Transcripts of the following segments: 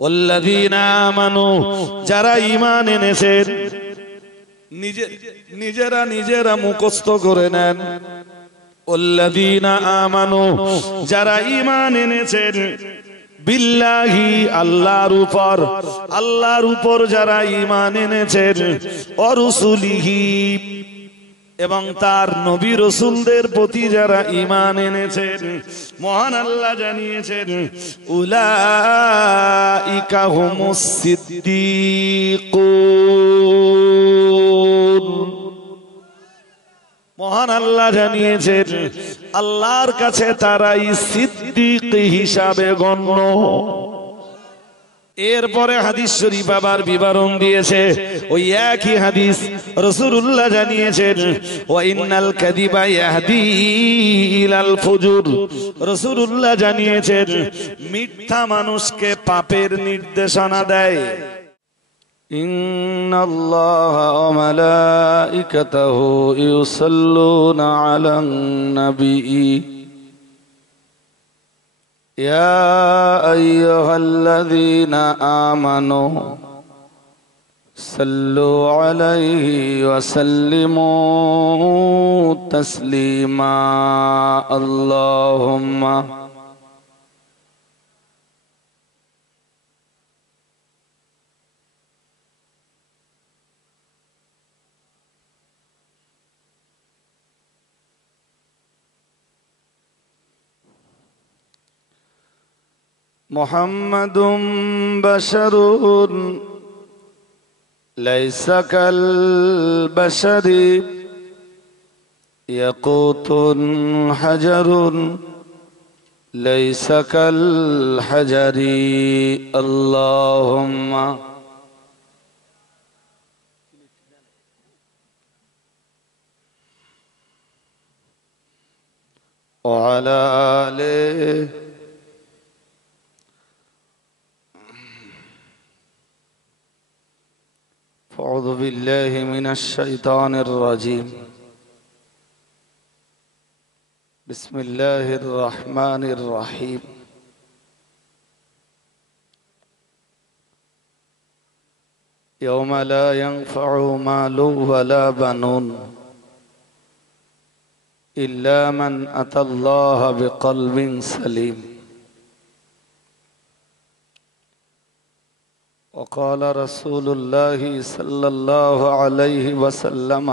ওয়াল্লাযীনা আমানু, যারা ঈমান এনেছেন। নিজেরা মুখস্থ করে নেন। ওয়াল্লাযীনা আমানু, যারা ঈমান এনেছেন, বিল্লাহি, আল্লাহর উপর যারা ঈমান এনেছেন, ওয়া রুসুলিহি, এবং তার নবী রাসূলদের প্রতি যারা ঈমান এনেছেন, মহান আল্লাহ জানিয়েছেন উলাইকা হুমুস সিদ্দীকুন। মহান আল্লাহ জানিয়েছেন আল্লাহর কাছে তারাই সিদ্দিক হিসাবে গণ্য। এরপরে হাদিস শরীফ আবার বিবরণ দিয়েছে, ওই একই হাদিস রাসূলুল্লাহ জানিয়েছেন ওয়া ইন্নাল কাযিবা ইয়াহদি ইলাল ফুজুর। রাসূলুল্লাহ জানিয়েছেন মিথ্যা মানুষকে পাপের নির্দেশনা দেয়। ইন্নাল্লাহা ওয়া মালাইকাতাহু ইউসাল্লুনা আলান নাবিয়্যি ইয়া আইয়ুহাল্লাযীনা আমানু সাল্লু আলাইহি ওয়া সাল্লিমু তাসলিমা। আল্লাহুম্মা মুহাম্মাদুম বাশারুন লাইসা কাল বাশারি ইয়াকুতুন হাজারুন লাইসা কাল হাজারি। আল্লাহুম্মা ওয়া আলা আলিহি أعوذ بالله من الشيطان الرجيم. بسم الله الرحمن الرحيم. يوم لا ينفع مال ولا بنون إلا من أتى الله بقلب سليم. وقال رسول الله صلى الله عليه وسلم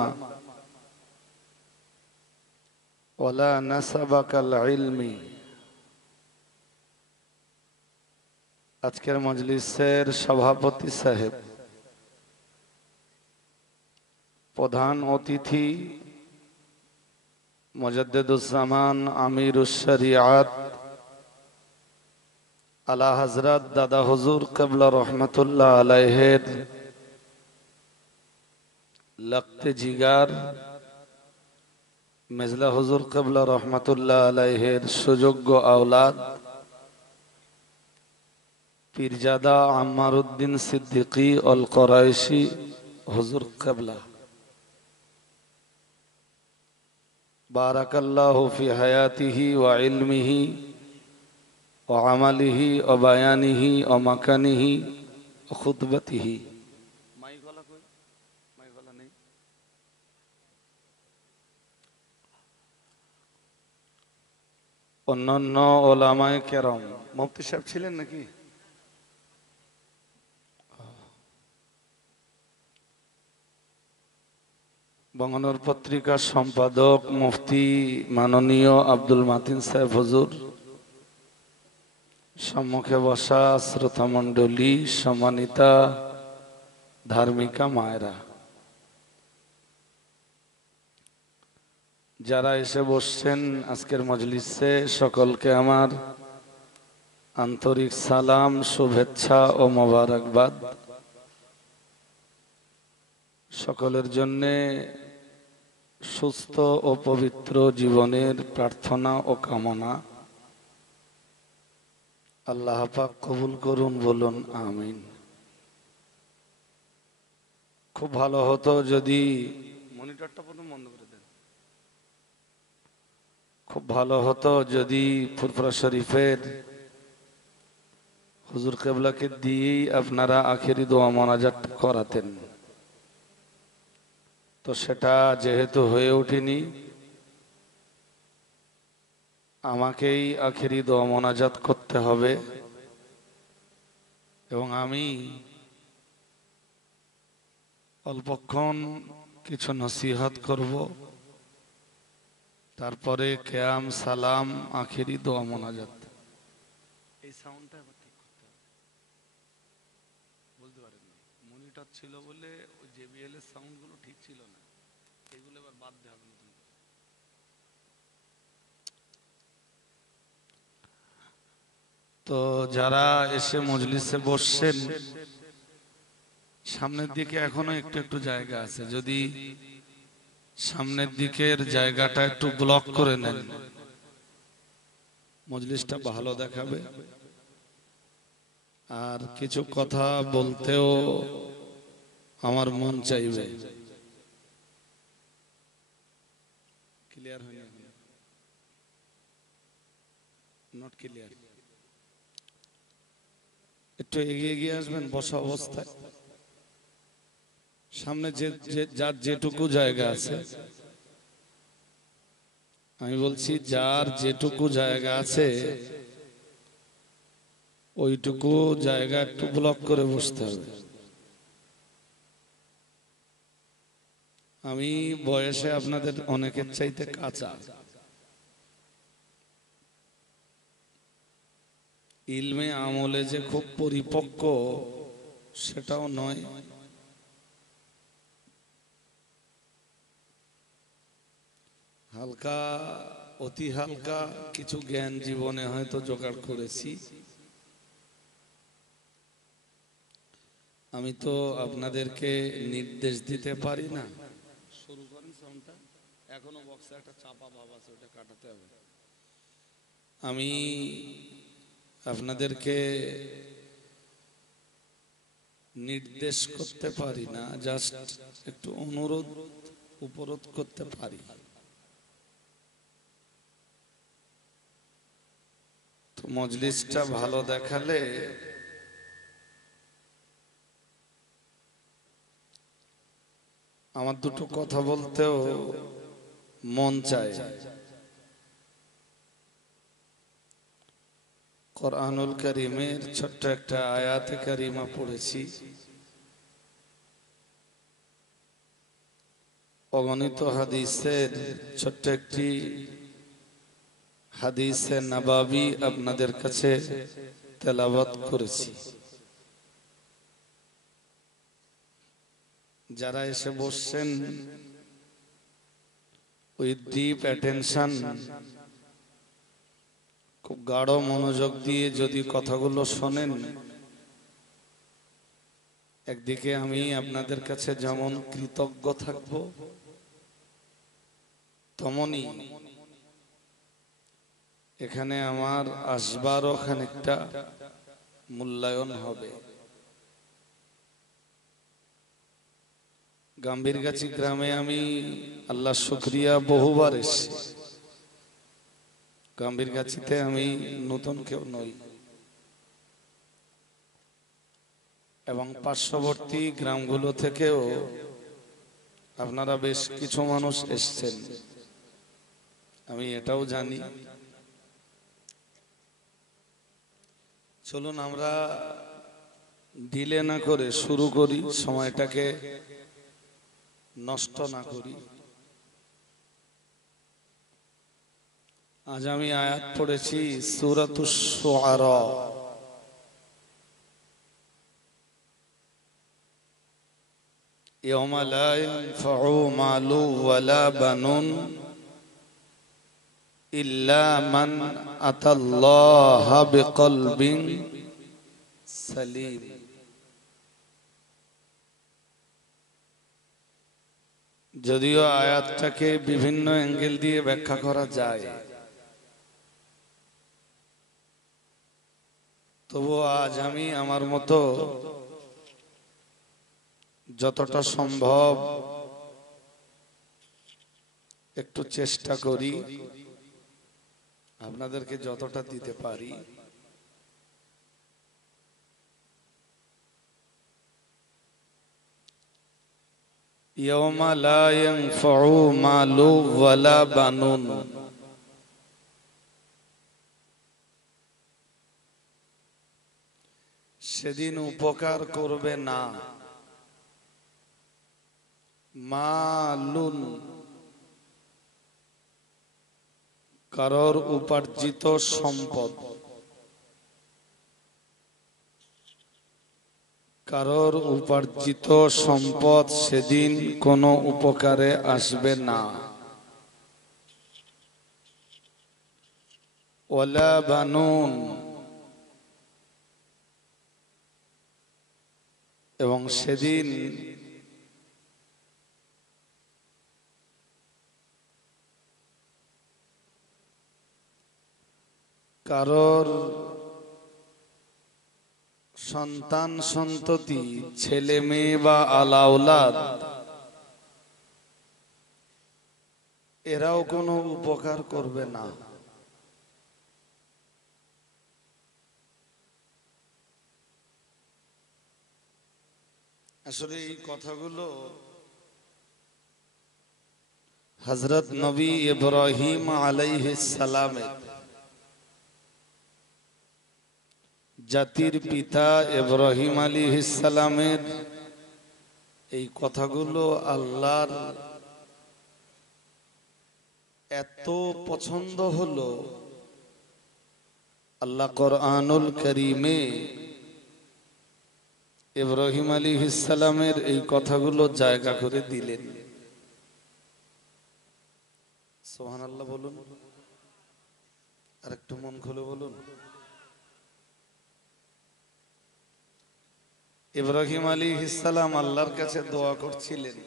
ولا نسب كالعلم. আজকের মজলিসের সভাপতি সাহেব, প্রধান অতিথি মুজাদ্দিদুজ্জামান আমিরুশ শরিয়াত আলা হযরত দাদা হুজুর কিবলা রহমাতুল্লাহ আলাইহির লখতে জিগার মেজলা হুজুর কিবলা রহমাতুল্লাহ আলাইহির সুযোগ্য আওলাদ পীরজাদা আম্মার উদ্দিন সিদ্দিকী আল কুরাইশি হুজুর কিবলা, বারাকাল্লাহু ফি হায়াতিহি ওয়া ইলমিহি ওয়া আমালিহি ওয়া বায়ানিহি ওয়া মাকানিহি ওয়া খুতবাতিহি। অন্যান্য ওলামায়ে কেরাম, মুফতি সাহেব ছিলেন নাকি? বঙ্গনূর পত্রিকার সম্পাদক মুফতি মাননীয় আব্দুল মাতিন সাহেব হুজুর, সম্মুখে বসা শ্রোতা মণ্ডলী, সম্মানিতা ধার্মিকা মায়েরা, যারা এসে বসছেন আজকের মজলিসে, সকলকে আমার আন্তরিক সালাম, শুভেচ্ছা ও মোবারকবাদ। সকলের জন্যে সুস্থ ও পবিত্র জীবনের প্রার্থনা ও কামনা আল্লাহ পাক কবুল করুন, বলুন আমিন। খুব ভালো হতো যদি মনিটরটা প্রথম বন্ধ করে দেন। খুব ভালো হতো যদি ফুরফুরা শরীফের হুজুর কেবলাকে দিয়েই আপনারা আখেরি দোয়া মোনাজাত করাতেন, তো সেটা যেহেতু হয়ে ওঠেনি, আমাকেই আখেরি দোয়া মোনাজাত করতে হবে এবং আমি অল্পক্ষণ কিছু নসিহত করব, তারপরে কেয়াম, সালাম, আখেরি দোয়া মোনাজাত। এই সাউন্ডটা এবার ঠিক করতে হবে, বলতে পারেন মনিটর ছিল বলে ওই জেবিএল এর সাউন্ডগুলো ঠিক ছিল না, এগুলো এবার বাদ দেওয়া হবে নতুন করে। তো যারা এসে মজলিসে বসছেন, সামনের দিকে এখনো একটু একটু জায়গা আছে, যদি সামনের দিকের জায়গাটা একটু ব্লক করে নেন, মজলিসটা ভালো দেখাবে আর কিছু কথা বলতেও আমার মন চাইবে। ক্লিয়ার হয়নি? Not clear? একটু এগিয়ে গিয়ে আসবেন বসা অবস্থায়। সামনে যার যেটুকু জায়গা আছে, আমি বলছি যার যেটুকু জায়গা আছে ওইটুকু জায়গা একটু ব্লক করে বসতে হবে। আমি বয়সে আপনাদের অনেকের চাইতে কাঁচা, ইলমে আমলে যে খুব পরিপক্ক সেটাও নয়, হালকা, অতি হালকা কিছু জ্ঞান জীবনে হয়তো জোগাড় করেছি। আমি তো আপনাদেরকে নির্দেশ দিতে পারি না। শুরু করেন সাউন্ডটা, এখনো বক্সে একটা চাপা ভাব আছে, ওটা কাটাতে হবে। আমি আপনাদেরকে নির্দেশ করতে পারি না, জাস্ট একটু অনুরোধ উপরোধ করতে পারি। তো মজলিসটা ভালো দেখালে আমার দুটো কথা বলতেও মন চায়। কোরআনুল কারীমের ছোট্ট একটা আয়াতে কারিমা পড়েছি, অগণিত হাদিসের ছোট্ট একটি হাদিসে নববী আপনাদের কাছে তেলাওয়াত করেছি। যারা এসে বসছেন উইথ ডিপ অ্যাটেনশন, খুব গাঢ় মনোযোগ দিয়ে যদি কথাগুলো শোনেন, একদিকে আমি আপনাদের কাছে যেমন কৃতজ্ঞ থাকব, তেমনি এখানে আমার আসবারও খানিকটা মূল্যায়ন হবে। গাম্ভীরগাছি গ্রামে আমি আল্লাহ শুকরিয়া বহুবার এসেছি। গাম্ভীরগাছিতে আমি নতুন কেউ নই এবং পার্শ্ববর্তী গ্রামগুলো থেকেও আপনারা বেশ কিছু মানুষ এসেছেন, আমি এটাও জানি। চলুন আমরা ডিলে না করে শুরু করি, সময়টাকে নষ্ট না করি। আজ আমি আয়াত পড়েছি সূরাতুশ শুআরা। ইয়াওমা লা ইয়ানফাউ মালু ওয়ালা বানুন ইল্লা মান আতাল্লাহা বিকলবিন সালিম। যদিও আয়াতটাকে বিভিন্ন অ্যাঙ্গেল দিয়ে ব্যাখ্যা করা যায়, তবু আজ আমি আমার মতো যতটা সম্ভব একটু চেষ্টা করি আপনাদেরকে যতটা দিতে পারি। ইয়াওমা লা ইয়ানফাউ মালু ওয়ালা বানুন, সেদিন উপকার করবে না মালুন, কারোর উপার্জিত সম্পদ, কারোর উপার্জিত সম্পদ সেদিন কোনো উপকারে আসবে না। ওয়ালা বানুন, এবং সেদিন কারোর সন্তান সন্ততি, ছেলে মেয়ে বা আলাউলাদ, এরাও কোনো উপকার করবে না। আসলে এই কথাগুলো হযরত নবী ইব্রাহিম আলাইহিস সালামের, জাতির পিতা ইব্রাহিম আলাইহিস সালামের এই কথাগুলো আল্লাহর এত পছন্দ হলো, আল্লাহ কোরআনুল কারীমে ইব্রাহিম আলাইহিস সালামের এই কথাগুলো জায়গা করে দিলেন। সুবহানাল্লাহ বলুন, আর একটু মন খুলে বলুন। ইব্রাহিম আলাইহিস সালাম আল্লাহর কাছে দোয়া করছিলেন,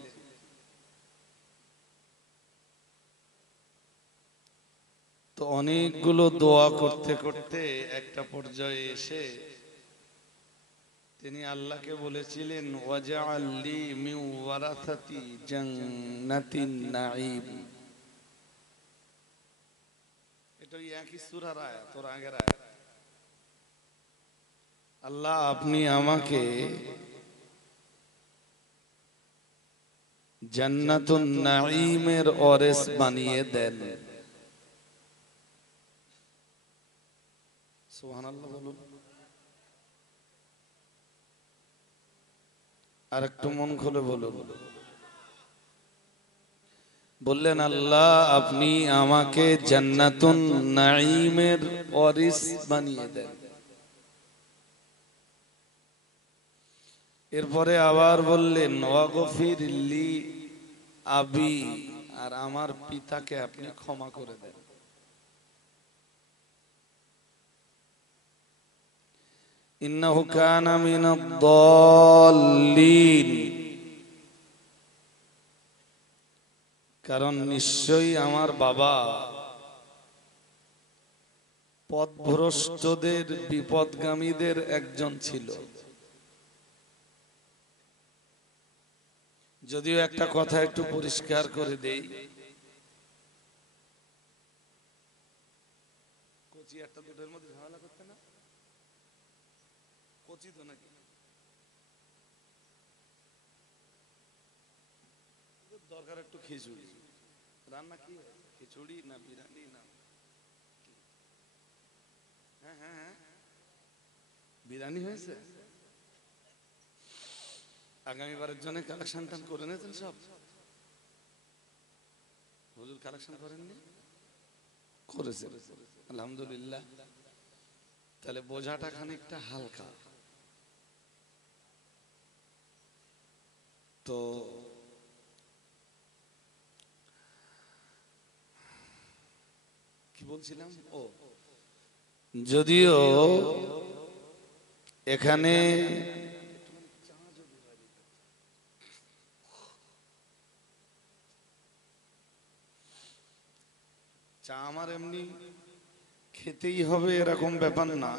তো অনেকগুলো দোয়া করতে করতে একটা পর্যায়ে এসে তিনি আল্লাহকে বলেছিলেন, ওয়াজআল লি মিন ওয়ারাসাতি জান্নাতিন নাঈম। এটা একই সূরার আয়াত, তোর আগের আয়াত। আল্লাহ আপনি আমাকে জান্নাতুন নাঈমের ওয়ারিস বানিয়ে দেন। সুবহানাল্লাহ বলুন, আর একটু মন খুলে বলুন। বললেন, আল্লাহ আপনি আমাকে জান্নাতুন নাঈমের ওয়ারিস বানিয়ে দেন। এরপরে আবার বললেন, ওয়াগফির লি আবি, আর আমার পিতাকে আপনি ক্ষমা করে দেন। ইন্নাহু কানা মিনাদ দাল্লিন, কারণ নিশ্চয়ই আমার বাবা পথভ্রষ্টদের, বিপদগামীদের একজন ছিল। যদিও একটা কথা একটু পরিষ্কার করে দেই, কচি একটা দুটোর মধ্যে ঝামেলা করতে না, কচি তো নাকি দরকার একটু খিচুড়ি রান্না, কি খিচুড়ি না বিরিয়ানি না? হ্যাঁ হ্যাঁ হ্যাঁ, বিরিয়ানি হয়েছে। আগামীবারের জন্য কালেকশন টান করে নিয়েছেন সব? হুজুর কালেকশন করেননি? করেছে, আলহামদুলিল্লাহ। তাহলে বোঝাটা খানিকটা হালকা। তো কি বলছিলাম? ও, যদিও এখানে চা আমার এমনি খেতেই হবে এরকম ব্যাপার না,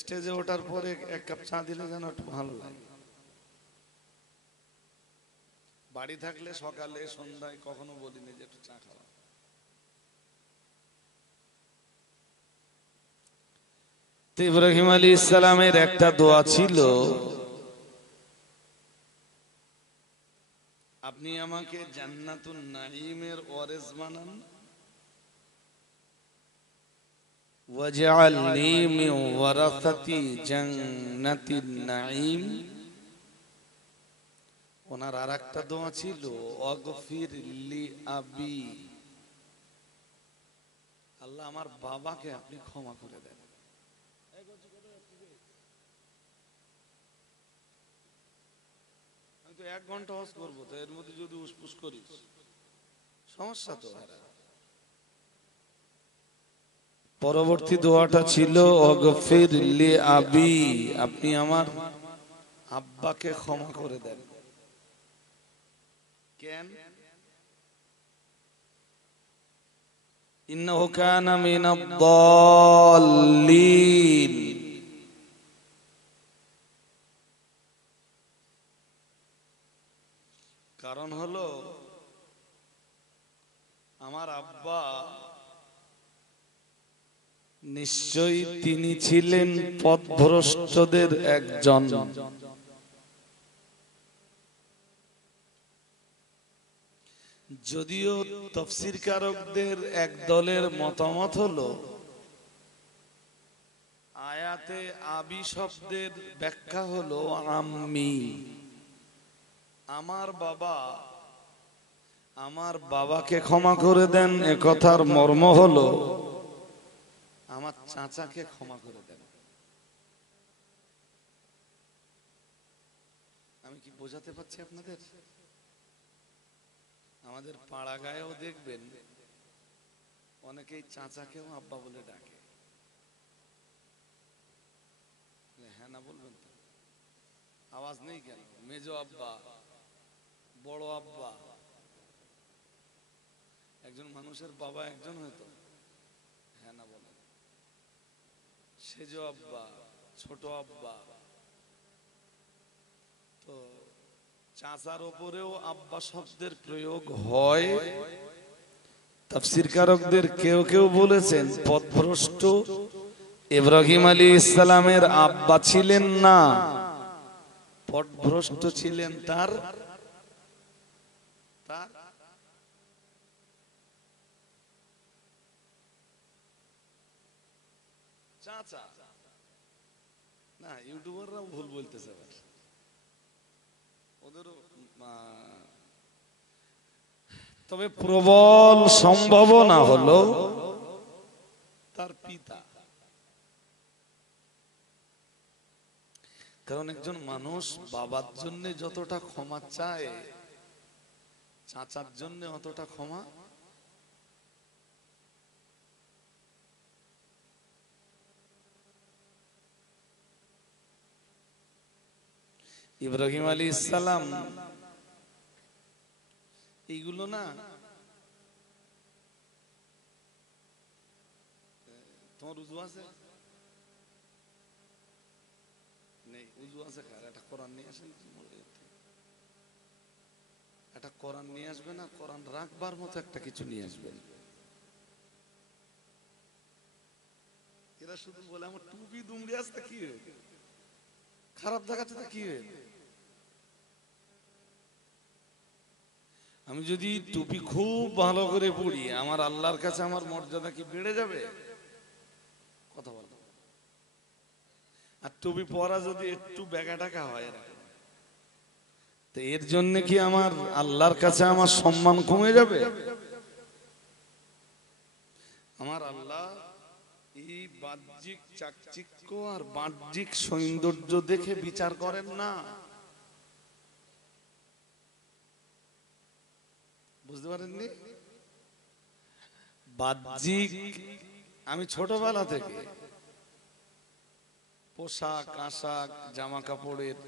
স্টেজে ওঠার পরে এক কাপ চা দিলে যেন একটু ভালো লাগে। বাড়ি থাকলে সকালে সন্ধ্যায় কখনো বলিনি যে একটু চা খাওয়া। তো ইব্রাহিম আলাইহিস সালামের একটা দোয়া ছিল, আপনি আমাকে জান্নাতুন নাঈমের ওয়ারিস বানান, ওয়াজআলনি মিন ওয়ারাসাতি জান্নাতিন নাঈম। ওনার আরেকটা দোয়া ছিল, ওয়াগফির লি আবি, আল্লাহ আমার বাবাকে আপনি ক্ষমা করে দেন। আমি তো 1 ঘন্টা ওয়াজ করবো, তো এর মধ্যে যদি উসপুস করিস সমস্যা তো। পরবর্তী দোয়াটা ছিল, ওয়াগফির লি আবি, আপনি আমার আব্বাকে ক্ষমা করে দেন। কেন? ইন্নাহু কানা মিনাদ দাল্লিন, কারণ হলো আমার আব্বা নিশ্চয়ই তিনি ছিলেন পথভ্রষ্টদের একজন। যদিও তাফসীরকারকদের এক দলের মতামত হলো, আয়াতে আবি শব্দের ব্যাখ্যা হলো আম্মি, আমার বাবা, আমার বাবাকে ক্ষমা করে দেন। এ কথার মর্ম হলো আমার চাচাকে ক্ষমা করে দেন। আমি কি বোঝাতে পারছি আপনাদের? আমাদের পাড়া গায়েও দেখবেন অনেকেই চাচাকেও আব্বা বলে ডাকে। হ্যাঁ না বলবেন তো? আওয়াজ নেই কেন? মেজো আব্বা, বড় আব্বা। একজন মানুষের বাবা একজন হয়তো, হ্যাঁ না বলেন? সেজো আব্বা, ছোট আব্বা। তো চাচার উপরেও আব্বা শব্দের প্রয়োগ হয়। তাফসীরকারকদের কেউ কেউ বলেছেন, পথভ্রষ্ট ইব্রাহিম আলাইহিস সালামের আব্বা ছিলেন না, পথভ্রষ্ট ছিলেন তার চাচা। না, ইউটিউবাররাও ভুল বলতেছে, ওদেরও। তবে প্রবল সম্ভাবনা হলো তার পিতা। কারণ একজন মানুষ বাবার জন্য যতটা ক্ষমা চায়, চাচার জন্য অতটা ক্ষমা। ইব্রাহিম আলাইহিস সালাম এইগুলো না, তোমার উজু আছে? নেই, উজু আছে কার? একটা কোরআন নিয়ে আসেন, একটা কোরআন নিয়ে আসবে না, কোরআন রাখবার মতো একটা কিছু নিয়ে আসবেন। এরা শুধু বলে আমার টুপি দুমড়ে আসতে কি হয়েছে, খারাপ দেখাচ্ছে তা কি হয়েছে? আমি যদি টুপি খুব ভালো করে পড়ি, আমার আল্লাহর কাছে আমার মর্যাদা কি বেড়ে যাবে? কথা বল। আর টুপি পরা যদি একটু বেগা টাকা হয়, তো এর জন্য কি আমার আল্লাহর কাছে আমার সম্মান কমে যাবে? আমার আল্লাহ এই বাহ্যিক চাকচিক্য আর বাহ্যিক সৌন্দর্য দেখে বিচার করেন না। বুঝতে পারেননি? বাহ্যিক, আমি ছোটবেলা থেকে পোশাক আশাক জামা কাপড়ের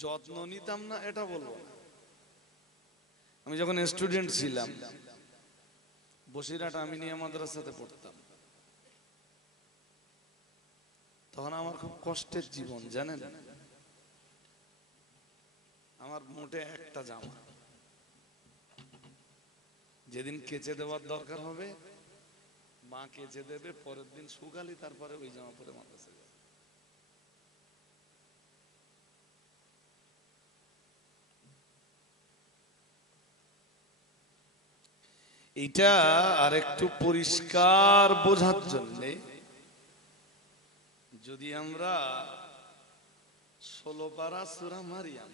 যত্ন নিতাম না, এটা বলবো না। আমি যখন স্টুডেন্ট ছিলাম, বসিরহাট আমিনিয়া মাদ্রাসাতে পড়তাম, তখন আমার খুব কষ্টের জীবন, জানেন? আমার মোটে একটা জামা, যেদিন কেচে দেওয়ার দরকার হবে মা কেচে দেবে, পরের দিন শুকালি তারপরে ওই জামা পরে মাদ্রাসা। এটা আর একটু পরিষ্কার বোঝার জন্য যদি আমরা 16 পারা সূরা মারিয়াম,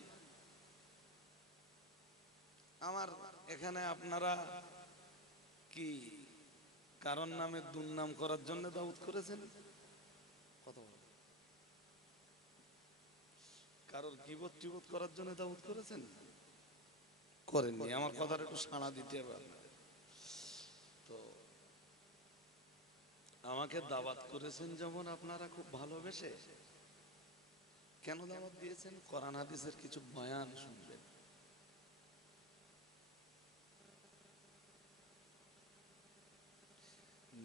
আমার এখানে আপনারা কি কারণ নামে দুর্নাম করার জন্য দাউদ করেছেন? কত কারোর গীবত টিবত করার জন্য দাউদ করেছেন? করেননি। আমার কথাটা একটু সাড়া দিতে হবে। তো আমাকে দাওয়াত করেছেন যেমন আপনারা খুব ভালোবেসে, কেন দাওয়াত দিয়েছেন? কোরআন হাদিসের কিছু বয়ান শুনবেন।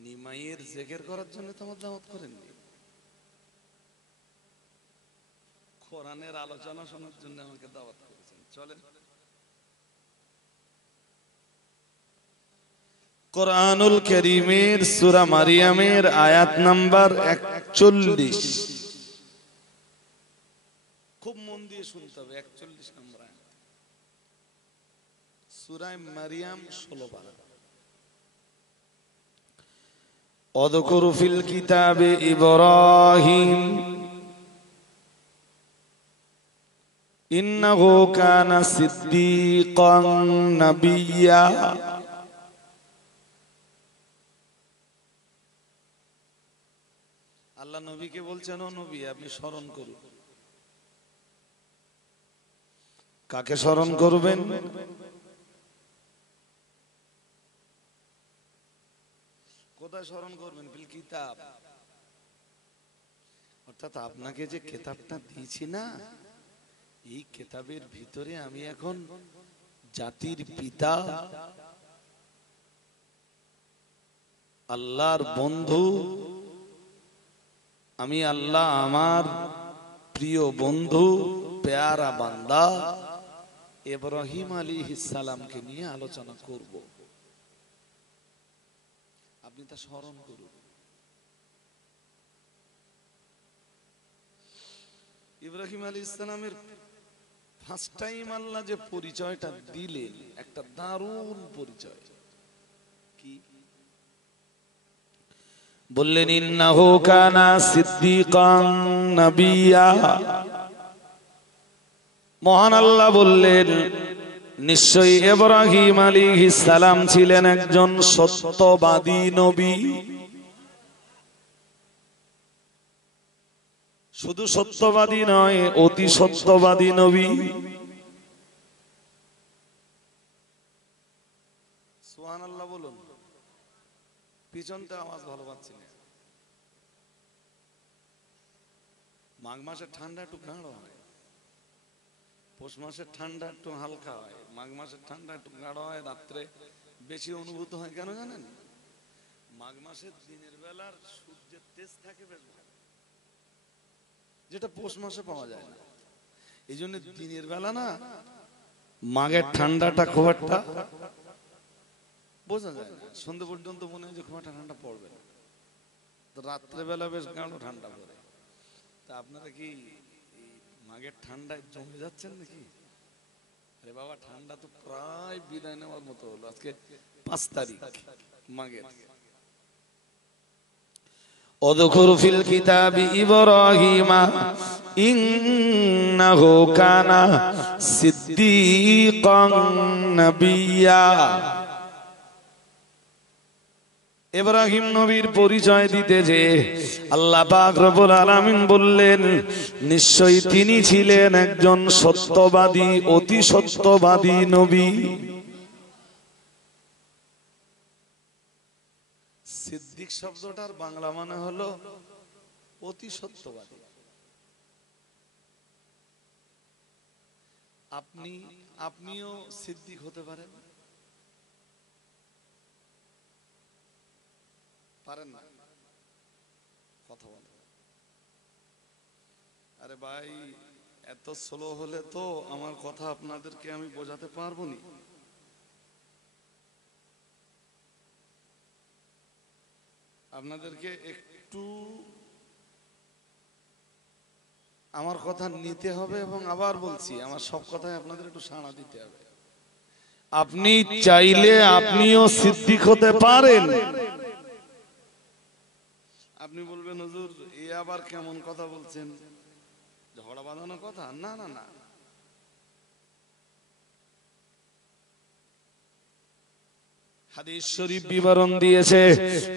নিমাইয়ের জিকির করার জন্য তো আমার দাওয়াত করেননি, কোরআনের আলোচনা শোনার জন্য আমাকে দাওয়াত করেছেন। চলেন কোরআনুল কারীমের সূরা মারিয়ামের আয়াত নাম্বার 41, খুব মন দিয়ে শুনতে হবে। 41 নম্বর আয়াত, সূরা মারিয়াম 16 পারা। ওয়াযকুর ফিল কিতাবে ইব্রাহিম ইন্নাহু কানা সিদ্দীকান নাবিয়্যা। আল্লাহ নবীকে বলছেন, ও নবী আপনি স্মরণ করুন। কাকে স্মরণ করবেন? কোথায় স্মরণ করবেন? ফিল কিতাব, অর্থাৎ আপনাকে যে কিতাবটা দিয়েছি না, এই কিতাবের ভিতরে আমি এখন জাতির পিতা, আল্লাহর বন্ধু, আমি আল্লাহ আমার প্রিয় বন্ধু পেয়ারা বান্দা ইব্রাহিম আলাইহিস সালামকে নিয়ে আলোচনা করব। আপনি তা স্মরণ করুন। ইব্রাহিম আলাইহিস সালামের ফার্স্ট টাইম আল্লাহ যে পরিচয়টা দিলেন, একটা দারুণ পরিচয়। কি বললেন? ইন্নাহু কানা সিদ্দীকান নাবিয়্যা। মহান আল্লাহ বললেন, নিশ্চয়ই ইব্রাহিম আলাইহিস সালাম ছিলেন একজন সত্যবাদী নবী। শুধু সত্যবাদী নয়, অতি সত্যবাদী নবী। সুবহানাল্লাহ বলুন। পিছনটা আওয়াজ ভালো পাচ্ছি না। মাঘ মাসের ঠান্ডা একটু গাঢ় হয়, পৌষ মাসের ঠান্ডা একটু হালকা হয়, মাঘ মাসের ঠান্ডা একটু গাঢ় হয়, রাত্রে বেশি অনুভূত হয়। কেন জানেন? মাঘ মাসের দিনের বেলার সূর্যের তেজ থাকে বেশ ভালো, যেটা পৌষ মাসে পাওয়া যায় না। এই জন্য দিনের বেলা না মাঘের ঠান্ডাটা খুব একটা বোঝা যায় না, সন্ধ্যে পর্যন্ত মনে হয় যে খুব একটা ঠান্ডা পড়বে না, তো রাত্রেবেলা বেশ গাঢ় ঠান্ডা পড়ে। তা আপনারা কি মাঘের ঠান্ডায় জমে যাচ্ছেন নাকি? আরে বাবা, ঠান্ডা তো প্রায় বিদায় নেওয়ার মতো হলো। আজকে 5 তারিখ মাঘের। ওয়াযকুর ফিল কিতাবি ইব্রাহিম ইন্নাহু কানা সিদ্দীকান নাবিয়্যা। ইব্রাহিম নবীর পরিচয় দিতে যে আল্লাহ পাক রব্বুল আলামিন বললেন, নিশ্চয়ই তিনি ছিলেন একজন সত্যবাদী, অতি সত্যবাদী নবী। সিদ্দিক শব্দটার বাংলা মানে হলো অতি সত্যবাদী। আপনিও সিদ্দিক হতে পারেন, পারেন না? কথা বলেন। আরে ভাই, এত স্লো হলে তো আমার কথা আপনাদেরকে আমি বোঝাতে পারবো না। আপনাদেরকে একটু আমার কথা নিতে হবে, এবং আবার বলছি, আমার সব কথায় আপনাদের একটু সাড়া দিতে হবে। আপনি চাইলে আপনিও সিদ্দিক হতে পারেন। আপনি বলবেন হুজুর এ আবার কেমন কথা বলছেন, ঝগড়া বাঁধানো কথা? না না না, হাদিস শরীফ বিবরণ দিয়েছে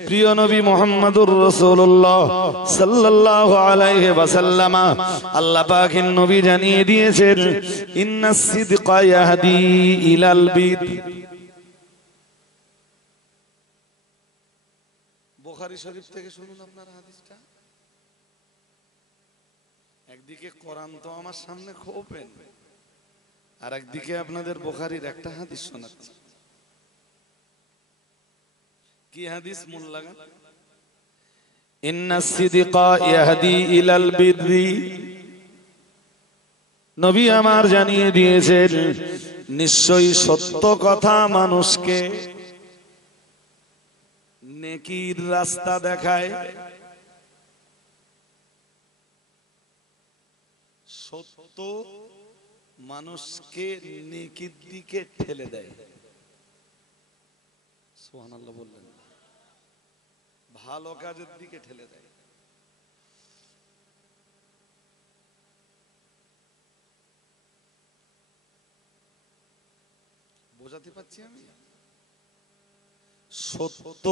প্রিয় নবী মুহাম্মদুর রাসূলুল্লাহ সাল্লাল্লাহু আলাইহি ওয়াসাল্লাম, আল্লাহ পাকের নবী জানিয়ে দিয়েছেন ইন্নাস সিদকা ইয়াহদি ইলাল বির। বুখারী শরীফ থেকে শুনুন আপনারা হাদিসটা। একদিকে কোরআন তো আমার সামনে খোপেন, আর একদিকে আপনাদের বুখারীর একটা হাদিস শোনাচ্ছি। কি হাদিস? মূল লাগান। ইন্নাস সিদকা ইয়াহদি ইলাল বিররি, নবী আমার জানিয়ে দিয়েছেন নিশ্চয়ই সত্য কথা মানুষকে নেকির রাস্তা দেখায়। সত্য মানুষকে নেকির দিকে ঠেলে দেয়। সুবহানাল্লাহ বললেন, ভালো কাজের দিকে ঠেলে দেয়। বোঝাতে পারছি আমি? সত্য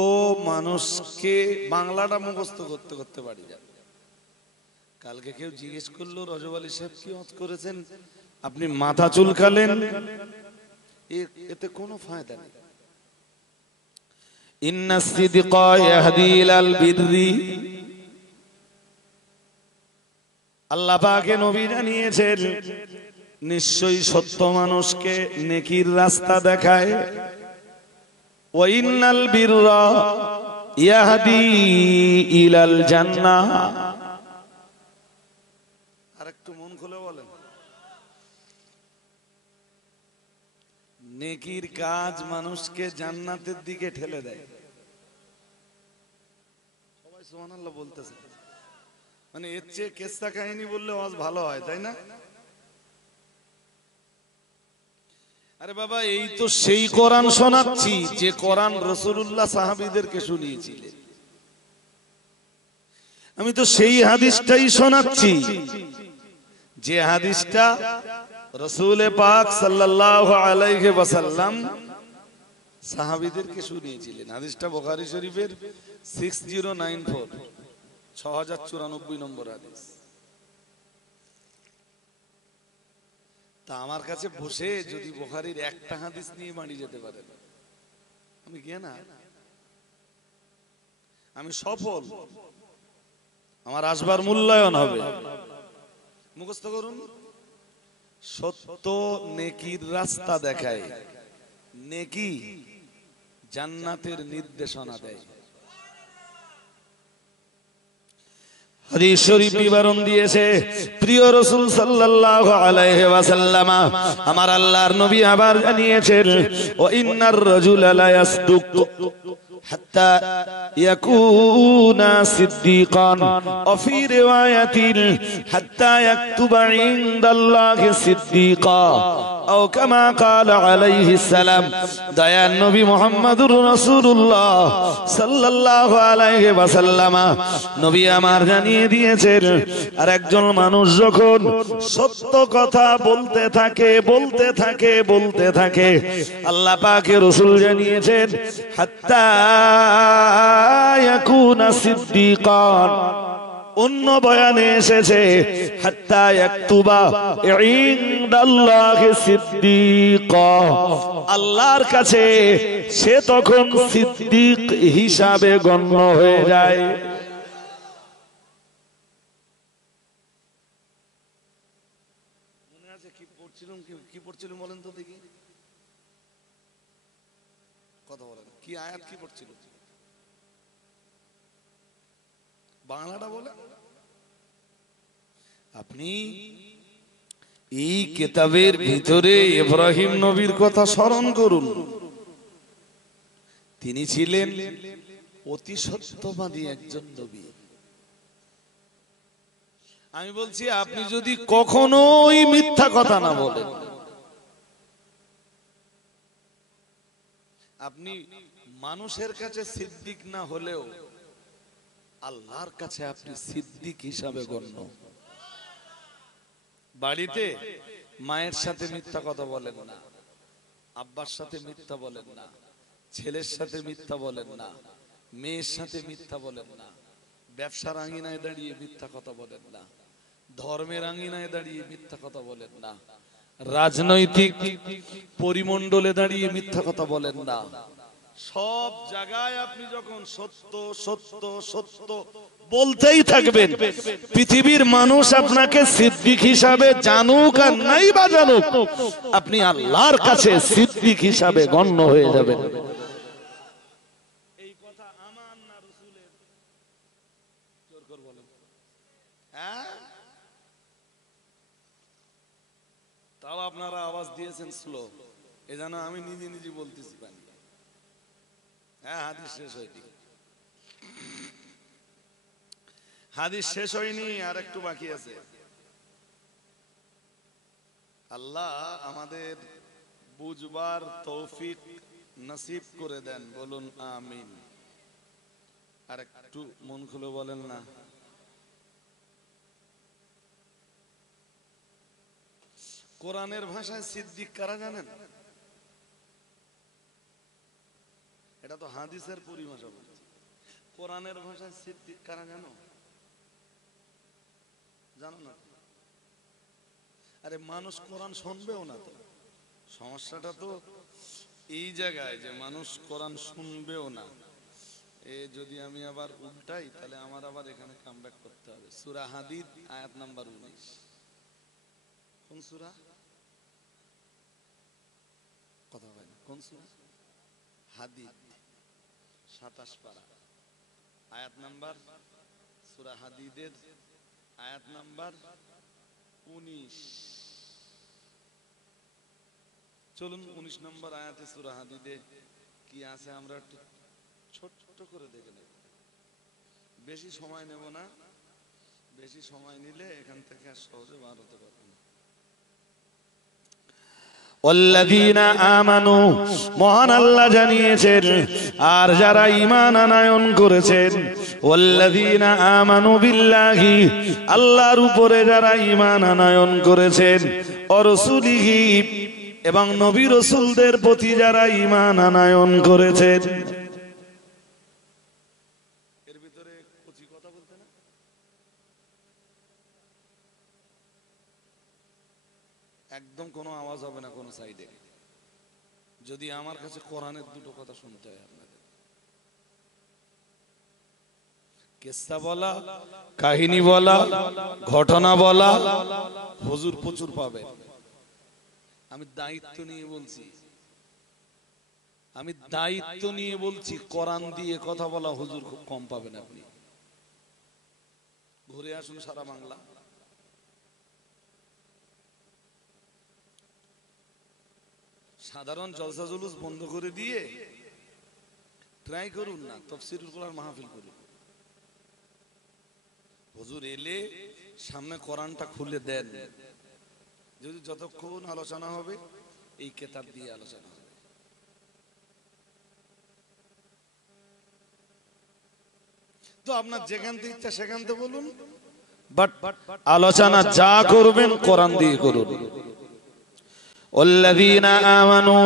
মানুষকে, বাংলাটা মুখস্থ করতে করতে বাড়ি যাবে। কালকে কেউ জিজ্ঞেস করলো রজব আলী সাহেব কি ওয়াজ করেছেন, আপনি মাথা চুলকালেন, এতে কোনো ফায়দা নেই। ইন্নাস সিদকা ইয়াহদি ইলাল বিররি, আল্লাহ পাকে নবী জানিয়েছেন নিশ্চয়ই সত্য মানুষকে নেকির রাস্তা দেখায়। ওয়া ইন্নাল বিররা ইয়াহদি ইলাল জান্নাহ। আরেকটু মন খুলে বলেন, নেকির কাজ মানুষকে জান্নাতের দিকে ঠেলে দেয়। সবাই সুবহানাল্লাহ বলতেছে, মানে এর চেয়ে কেসা কাহিনী বললে আওয়াজ ভালো হয়, তাই না? আরে বাবা, এই তো সেই কোরআন শোনাচ্ছি যে কোরআন রাসূলুল্লাহ সাহাবীদেরকে শুনিয়েছিলেন। আমি তো সেই হাদিসটাই শোনাচ্ছি যে হাদিসটা রাসূল পাক সাল্লাল্লাহু আলাইহি ওয়াসাল্লাম সাহাবীদেরকে শুনিয়েছিলেন। হাদিসটা বুখারী শরীফের 6094, 6094 নম্বর হাদিস। তা আমার কাছে বসে যদি বুখারীর একটা হাদিস নিয়ে বাড়ি যেতে পারেন, আমি গিয়ে না, আমি সফল, আমার আসবার মূল্যায়ন হবে। মুখস্থ করুন, সত্য নেকির রাস্তা দেখায়, নেকি জান্নাতের নির্দেশনা দেয়। হাদিস শরীফ বিবরণ দিয়েছে প্রিয় রাসূল সাল্লাল্লাহু আলাইহি ওয়াসাল্লাম, আমার আল্লাহর নবী আবার জানিয়েছেন ওয়া ইন্নার রাজুলা লা ইয়াসদুক হাত্তা ইয়াকুনা সিদ্দিকান ওয়া ফি রিওয়ায়াতিন হাত্তা ইয়াকতুবা ইনদাল্লাহি সিদ্দিকা আও কামা ক্বালা আলাইহিস সালাম। দয়ার নবী মুহাম্মদুর রাসূলুল্লাহ সাল্লাল্লাহু আলাইহি ওয়াসাল্লাম নবী আমার জানিয়ে দিয়েছেন, আর একজন মানুষ যখন সত্য কথা বলতে থাকে বলতে থাকে বলতে থাকে, আল্লাহ পাকের রাসূল জানিয়েছেন হাত্তা ইয়াকুনা সিদ্দিকান। অন্য বয়ানে এসেছে হাত্তা ইয়াকতুবা ইনদাল্লাহি সিদ্দিকা, আল্লাহর কাছে সে তখন সিদ্দিক হিসাবে গণ্য হয়ে যায়। মনে আছে কি পড়ছিলাম বলেন তো দেখি, কথা বলেন, কি আয়াত কি পড়ছিল? বাংলাটা বলে। আপনি এই কিতাবের ভিতরে ইব্রাহিম নবীর কথা স্মরণ করুন। তিনি ছিলেন অতি সত্যবাদী একজন নবী। আমি বলছি আপনি যদি কখনোই মিথ্যা কথা না বলেন, আপনি মানুষের কাছে সিদ্দিক না হলেও আল্লাহর কাছে আপনি সিদ্দিক হিসাবে গণ্য। বাড়িতে মায়ের সাথে মিথ্যা কথা বলেন না, আব্বার সাথে মিথ্যা বলেন না, ছেলের সাথে মিথ্যা বলেন না, মেয়ের সাথে মিথ্যা বলেন না, ব্যবসার আঙিনায় দাঁড়িয়ে মিথ্যা কথা বলেন না, ধর্মের আঙিনায় দাঁড়িয়ে মিথ্যা কথা বলেন না, রাজনৈতিক পরিমণ্ডলে দাঁড়িয়ে মিথ্যা কথা বলেন না। সব জায়গায় আপনি যখন সত্য সত্য সত্য বলতেই থাকবেন, পৃথিবীর মানুষ আপনাকে সিদ্দিক হিসাবে জানুক আর নাই বা জানুক, আপনি আল্লাহর কাছে সিদ্দিক হিসাবে গণ্য হয়ে যাবেন। এই কথা আমার না রাসূলের? জোর করে বলেন। হ্যাঁ, তাও আপনারা আওয়াজ দিয়েছেন স্লো, এজন্য আমি নিজে নিজে বলতেছি। হ্যাঁ, হাদিস শেষ হয়নি, হাদিস শেষ হয়নি, আর একটু বাকি আছে। আল্লাহ আমাদের বুঝবার তৌফিক নসিব করে দেন, বলুন আমিন। আর একটু মন খুলে বলেন না। কোরআনের ভাষায় সিদ্দিক কারা জানেন? এটা তো হাদিসের পরিভাষা বলছে। কোরআনের ভাষায় সিদ্দিক কারা জানো? জানো না? আরে মানুষ কোরআন শুনবেও না তো। সমস্যাটা তো এই জায়গায় যে মানুষ কোরআন শুনবেও না। এ যদি আমি আবার উল্টাই তাহলে আমার আবার এখানে কামব্যাক করতে হবে। সূরা হাদীদ আয়াত নাম্বার 19। কোন সূরা? কথা বলেন, কোন সূরা? হাদীদ 27 পারা, আয়াত নাম্বার, সূরা হাদীদের আয়াত নাম্বার 19। চলুন 19 নম্বর আয়াতে সূরা হাদীদে কি আছে আমরা একটু ছোট করে দেখে নেব। বেশি সময় নেব না, বেশি সময় নিলে এখান থেকে আর সহজে বার হতে পারবো না। ওয়াল্লাযীনা আমানু, মহান আল্লাহ জানিয়েছেন, আর যারা ঈমান আনয়ন করেছেন, ওয়াল্লাযীনা আমানু বিল্লাহি, আল্লাহর উপরে যারা ঈমান আনয়ন করেছেন, ওয়া রাসূলিহি, এবং নবী রাসূলদের প্রতি যারা ঈমান আনয়ন করেছেন। এর ভিতরে কুচি কথা বলতে না, একদম কোনো আওয়াজ হবে না কোনো সাইডে। যদি আমার কাছে কোরআনের দুটো কথা শুনতে হয় আপনাদের, কিসসা বলা, কাহিনী বলা, ঘটনা বলা, হুজুর প্রচুর পাবে। আমি দায়িত্ব নিয়ে বলছি, আমি দায়িত্ব নিয়ে বলছি, কোরআন দিয়ে কথা বলা হুজুর খুব কম পাবেন আপনি। ঘুরে আসুন সারা বাংলা, সাধারণ জলসা জুলুস বন্ধ করে দিয়ে ট্রাই করুন না, তাফসীরুল কোরআন মাহফিল করুন। হুজুর এলে সামনে কোরআনটা খুলে দেন, যদি যতক্ষণ আলোচনা হবে এই কিতাব দিয়ে আলোচনা হবে। তো আপনার যেখান থেকে ইচ্ছা সেখান থেকে বলুন, বাট আলোচনা যা করবেন কোরআন দিয়ে করুন। والذين آمنوا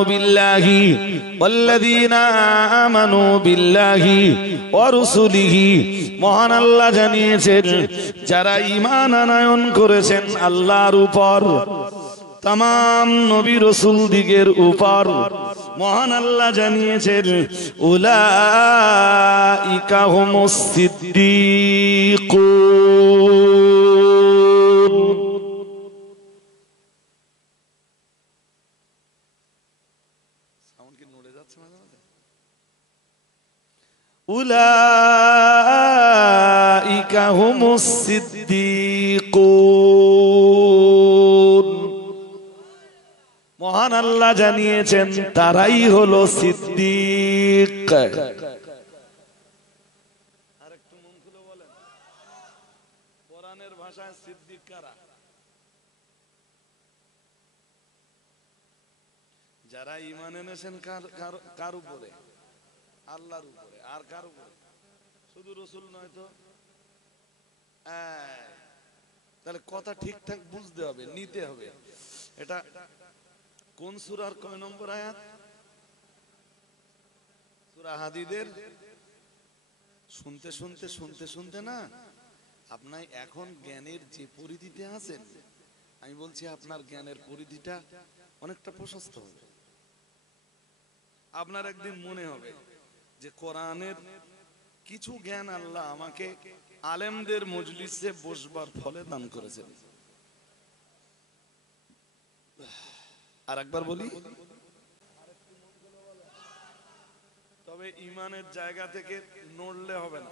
بالله ورسله, মহান আল্লাহ জানিয়েছেন, যারা ঈমান আনয়ন করেছেন আল্লাহর উপর, तमाम নবী রাসূল দিগের উপর, মহান আল্লাহ জানিয়েছেন, উলাইকা হুমুস সিদ্দীকুন। সাউন্ড কি নড়ে যাচ্ছে মাঝে মাঝে? উলাইকা হুমুস সিদ্দীকুন, মহান আল্লাহ জানিয়েছেন তারাই হলো সিদ্দিক। আরেকটু মন খুলে বলেন, কোরআনের ভাষায় সিদ্দিক কারা? যারা ঈমান এনেছেন কার উপরে? আল্লাহর উপরে। আর কার উপরে? শুধু রাসূল নয় তো। তাহলে কথা ঠিকঠাক বুঝতে হবে, নিতে হবে। এটা কোন সূরার কয় নম্বর আয়াত? সূরা হাদীদের। শুনতে শুনতে শুনতে শুনতে না আপনি এখন জ্ঞানের যে পরিধিতে আছেন, আমি বলছি আপনার জ্ঞানের পরিধিটা অনেকটা প্রশস্ত হবে। আপনার একদিন মনে হবে যে কোরআনের কিছু জ্ঞান আল্লাহ আমাকে আলেমদের মজলিসে বসবার ফলে দান করেছেন। আর একবার বলি, তবে ঈমানের জায়গা থেকে নড়লে হবে না।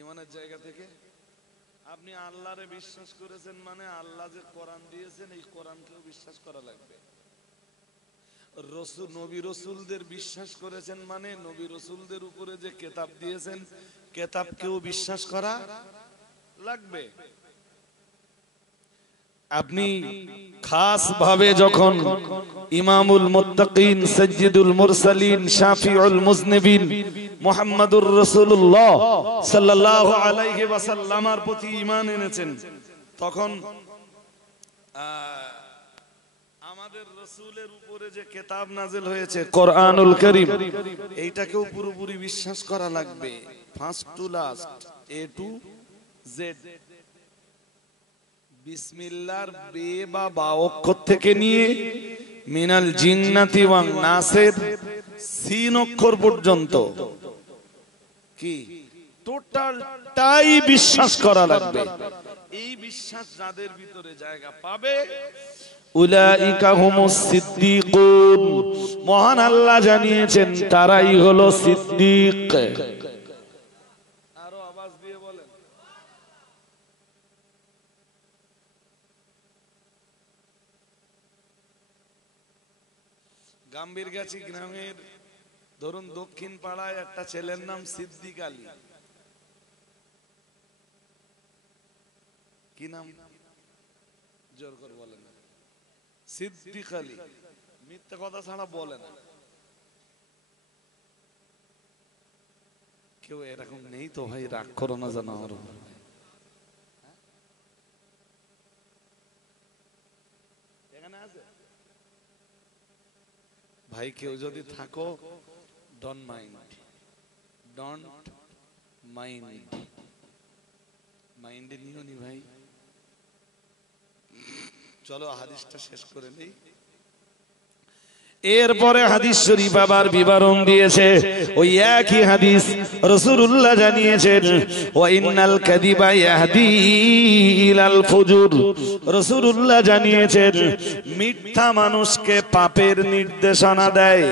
ঈমানের জায়গা থেকে আপনি আল্লাহরে বিশ্বাস করেছেন মানে আল্লাহ যে কোরআন দিয়েছেন এই কোরআনকেও বিশ্বাস করা লাগবে। নবী রসুলদের বিশ্বাস করেছেন মানে নবী রসুলদের উপরে যে কিতাব দিয়েছেন কিতাবকেও বিশ্বাস করা লাগবে। আপনি খাস ভাবে যখন ইমামুল মুত্তাকিন সাইয়্যিদুল মুরসালিন শাফিউল মুজনিবিন মুহাম্মাদুর রাসূলুল্লাহ সাল্লাল্লাহু আলাইহি ওয়াসাল্লামের প্রতি ঈমান এনেছেন, তখন আমাদের রাসূলের উপরে যে কিতাব নাযিল হয়েছে কোরআনুল কারীম, এইটাকেও পুরোপুরি বিশ্বাস করা লাগবে, first to last, A to Z. বিসমিল্লাহর বে বা বা অক্ষর থেকে নিয়ে মিনাল জিন্নাতি ওয়ান নাসের সিন অক্ষর পর্যন্ত কি টোটালটাই বিশ্বাস করা লাগবে। এই বিশ্বাস যাদের ভিতরে জায়গা পাবে উলাইকা হুমুস সিদ্দিকুন, মহান আল্লাহ জানিয়েছেন তারাই হলো সিদ্দিক। আরো আওয়াজ দিয়ে বলেন। গাম্ভীরগাছি গ্রামের ধরুন দক্ষিণ পাড়ায় একটা ছেলের নাম সিদ্দিক আলী। কি নাম? জোর করে বলেন। সিদ্দিক আলী। মিথ্যা কথা ছাড়া বলে না। কেউ এরকম নেই তো ভাই? রাগ করো না জানো আমার উপর। এখানে আছে ভাই, কেউ যদি থাকো ডোন্ট মাইন্ড, ডোন্ট মাইন্ড, মাইন্ডে নিও নি ভাই। চলো হাদিসটা শেষ করে নেই। এরপরে হাদিস শরীফ আবার বিবরণ দিয়েছে, ওই একই হাদিস রাসূলুল্লাহ জানিয়েছেন ওয়া ইন্নাল কাযিবা ইয়াহদি ইলাল ফুজুর। রাসূলুল্লাহ জানিয়েছেন মিথ্যা মানুষকে পাপের নির্দেশনা দেয়,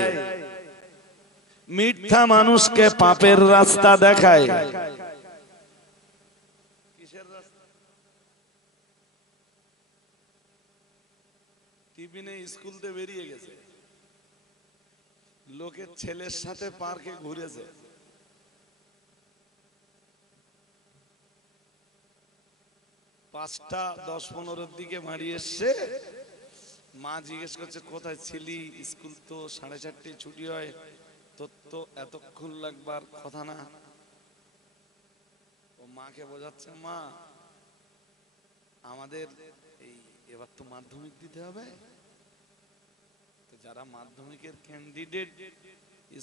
মিথ্যা মানুষকে পাপের রাস্তা দেখায়। কিসের রাস্তা? টিফিনে স্কুলতে বেরিয়ে গেছে, লোকের ছেলের সাথে পার্কে ঘুরেছে, 5টা 10-15 দিকে বাড়ি এসছে। মা জিজ্ঞেস করছে কোথায় ছিলি? স্কুল তো 4:30টায় ছুটি হয়, তোর তো এতক্ষণ লাগবার কথা না। ও মাকে বোঝাচ্ছে, মা আমাদের এই এবার তো মাধ্যমিক দিতে হবে, যারা মাধ্যমিকের ক্যান্ডিডেট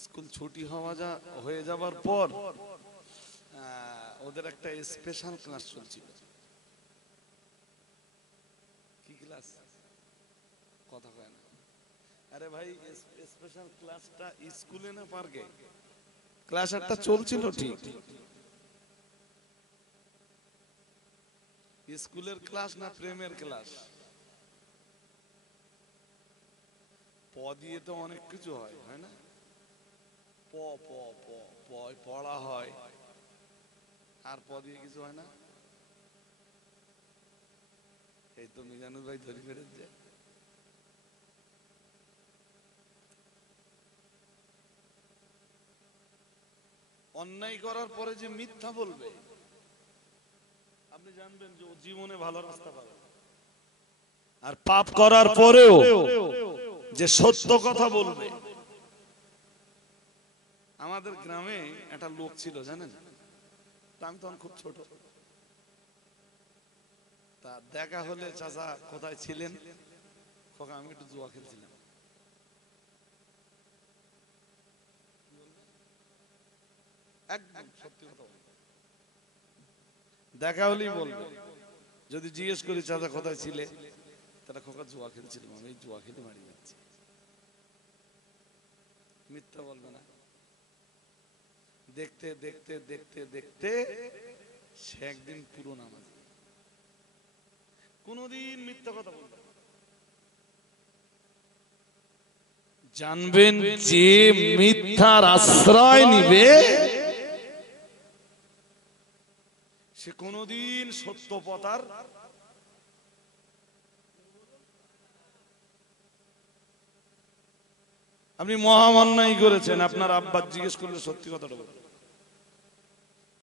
স্কুল ছুটি হয়ে যাবার পর ওদের একটা স্পেশাল ক্লাস চলছিল। কি ক্লাস? কথা কয় না। আরে ভাই স্পেশাল ক্লাসটা স্কুলে না পার্কে? ক্লাস একটা চলছিল ঠিক, স্কুলের ক্লাস না প্রেমের ক্লাস? প দিয়ে তো অনেক কিছু হয়, হয় না? প প প প পড়া হয়, আর প দিয়ে কিছু হয় না। এই তো মিজানুর ভাই ধরি ফেলেছে। অন্যায় করার পরে যে মিথ্যা বলবে, আপনি জানবেন যে ও জীবনে ভালো রাস্তা পাবে। আর পাপ করার পরেও যে সত্য কথা বলবে। আমাদের গ্রামে একটা লোক ছিল জানেন, আমি তখন খুব ছোট, তা দেখা হলে চাচা কোথায় ছিলেন, খোকা আমি একটু জুয়া খেলছিলাম। একদম সত্যি কথা বলবে, দেখা হলেই বলবে। যদি জিজ্ঞেস করি চাচা কোথায় ছিলে, তারা খোকা জুয়া খেলছিলাম, আমি জুয়া খেলে মারি যাচ্ছি। মিথ্যা বলবে না। দেখতে দেখতে দেখতে দেখতে সে একদিন পুরো নামাজ, কোনদিন মিথ্যা কথা বলবে। জানবেন যে মিথ্যার আশ্রয় নিবে সে কোনদিন সত্য পথার। আপনি মহা অন্যায় করেছেন, আপনার আব্বা জিজ্ঞেস করলে সত্যি কথাটা বলবেন।